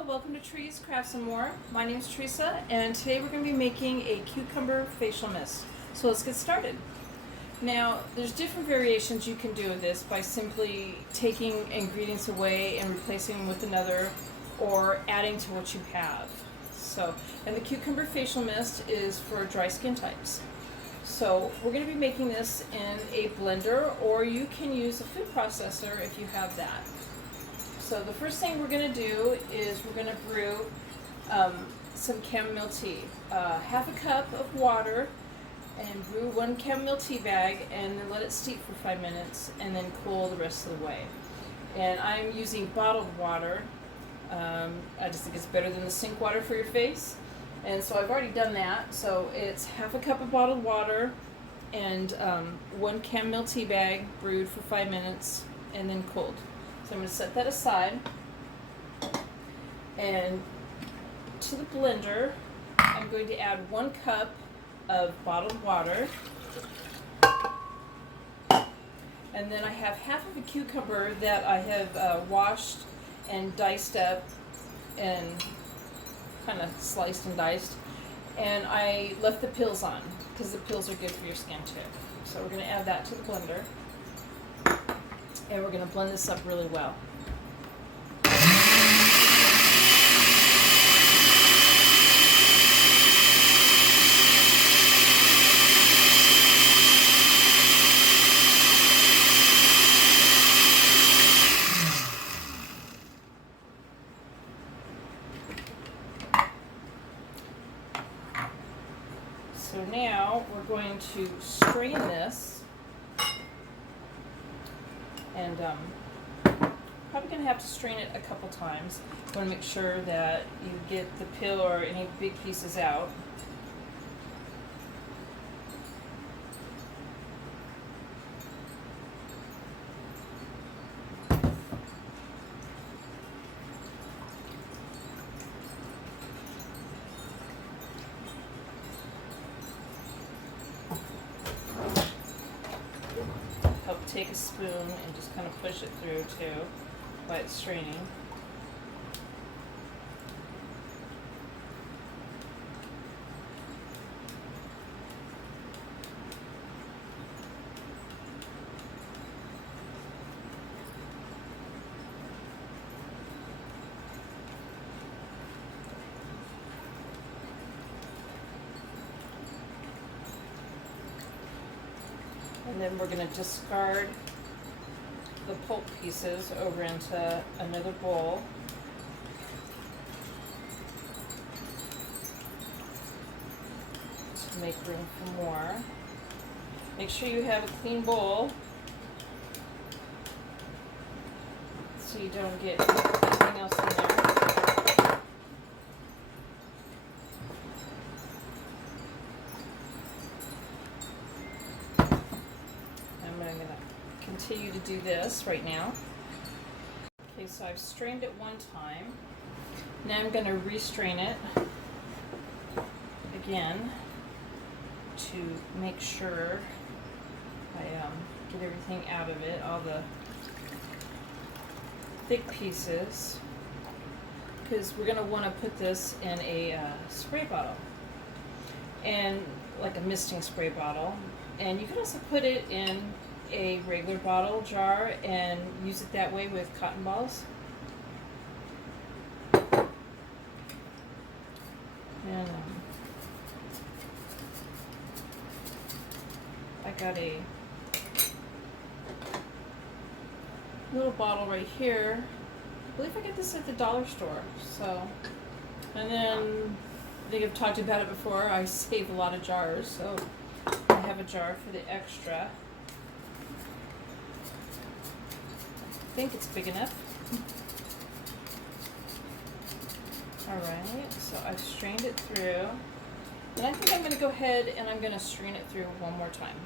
Hello, welcome to Trees, Crafts, and More. My name is Teresa, and today we're going to be making a cucumber facial mist. So let's get started. Now, there's different variations you can do of this by simply taking ingredients away and replacing them with another, or adding to what you have. And the cucumber facial mist is for dry skin types. So we're going to be making this in a blender, or you can use a food processor if you have that. So the first thing we're going to do is we're going to brew some chamomile tea. Half a cup of water, and brew 1 chamomile tea bag, and then let it steep for 5 minutes, and then cool the rest of the way. And I'm using bottled water. I just think it's better than the sink water for your face. And so I've already done that. So it's half a cup of bottled water and 1 chamomile tea bag brewed for 5 minutes and then cooled. So I'm going to set that aside, and to the blender I'm going to add 1 cup of bottled water, and then I have half of a cucumber that I have washed and diced up and kind of sliced and diced, and I left the peels on because the peels are good for your skin too. So we're going to add that to the blender, and we're going to blend this up really well. So now we're going to strain this, and probably going to have to strain it a couple times. You want to make sure that you get the peel or any big pieces out. Take a spoon and just kind of push it through too while it's straining. And then we're going to discard the pulp pieces over into another bowl. To make room for more. Make sure you have a clean bowl so you don't get anything else in there. Continue to do this right now. Okay, so I've strained it one time. Now I'm going to restrain it again to make sure I get everything out of it, all the thick pieces, because we're going to want to put this in a spray bottle, and like a misting spray bottle. And you can also put it in a regular bottle jar and use it that way with cotton balls. And I got a little bottle right here. I believe I got this at the dollar store. So, and then I think I've talked about it before, I save a lot of jars, so I have a jar for the extra. I think it's big enough. Alright, so I've strained it through. And I think I'm going to go ahead and I'm going to strain it through one more time.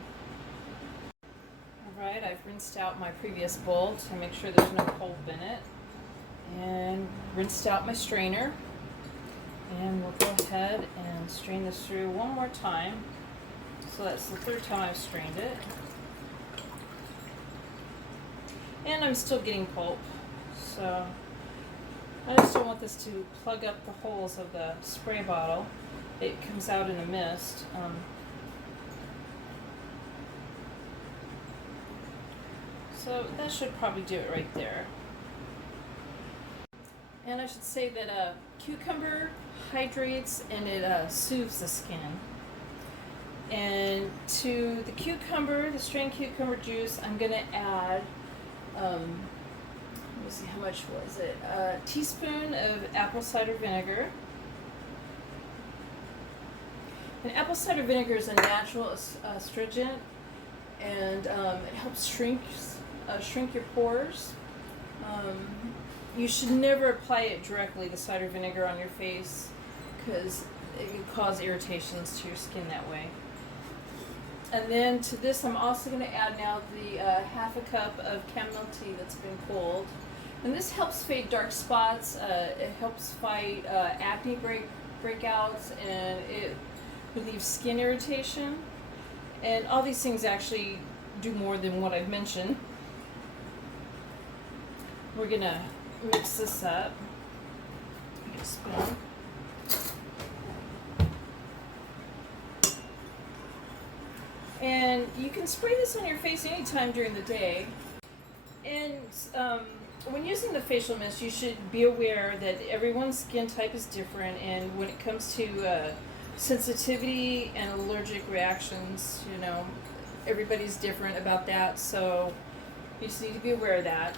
Alright, I've rinsed out my previous bowl to make sure there's no pulp in it. And rinsed out my strainer. And we'll go ahead and strain this through one more time. So that's the 3rd time I've strained it. And I'm still getting pulp, so I just don't want this to plug up the holes of the spray bottle. It comes out in a mist. So that should probably do it right there. And I should say that cucumber hydrates and it soothes the skin. And to the cucumber, the strained cucumber juice, I'm going to add, let me see, how much was it? A teaspoon of apple cider vinegar. And apple cider vinegar is a natural astringent, and it helps shrink your pores. You should never apply it directly, the cider vinegar, on your face, because it can cause irritations to your skin that way. And then to this, I'm also going to add now the half a cup of chamomile tea that's been cold. And this helps fade dark spots. It helps fight acne breakouts, and it relieves skin irritation. And all these things actually do more than what I've mentioned. We're going to mix this up. Get a spoon. And you can spray this on your face anytime during the day. And when using the facial mist, you should be aware that everyone's skin type is different, and when it comes to sensitivity and allergic reactions, you know, everybody's different about that, so you just need to be aware of that.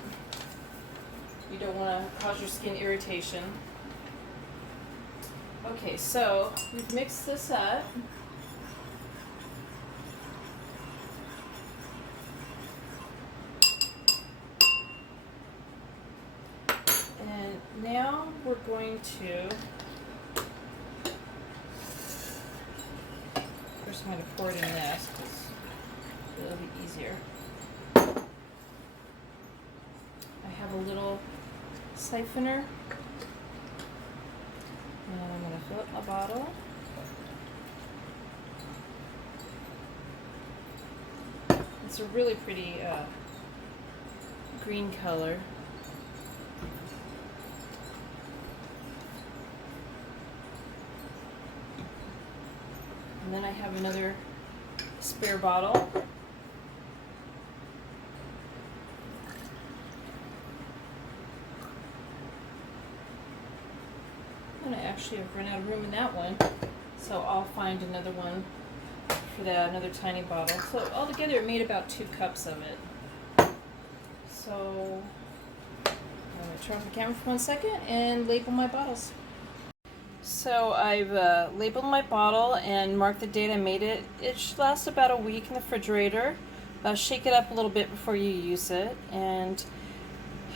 You don't want to cause your skin irritation. Okay, so we've mixed this up. And now we're going to, first I'm going to pour it in this because it'll be easier. I have a little siphoner, and I'm going to fill up my bottle. It's a really pretty green color. And then I have another spare bottle. And I actually have run out of room in that one, so I'll find another one for that, another tiny bottle. So altogether it made about 2 cups of it. So I'm going to turn off the camera for 1 second and label my bottles. So I've labeled my bottle and marked the date I made it. It should last about a week in the refrigerator. Shake it up a little bit before you use it. And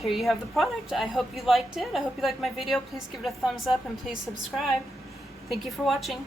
here you have the product. I hope you liked it. I hope you liked my video. Please give it a thumbs up and please subscribe. Thank you for watching.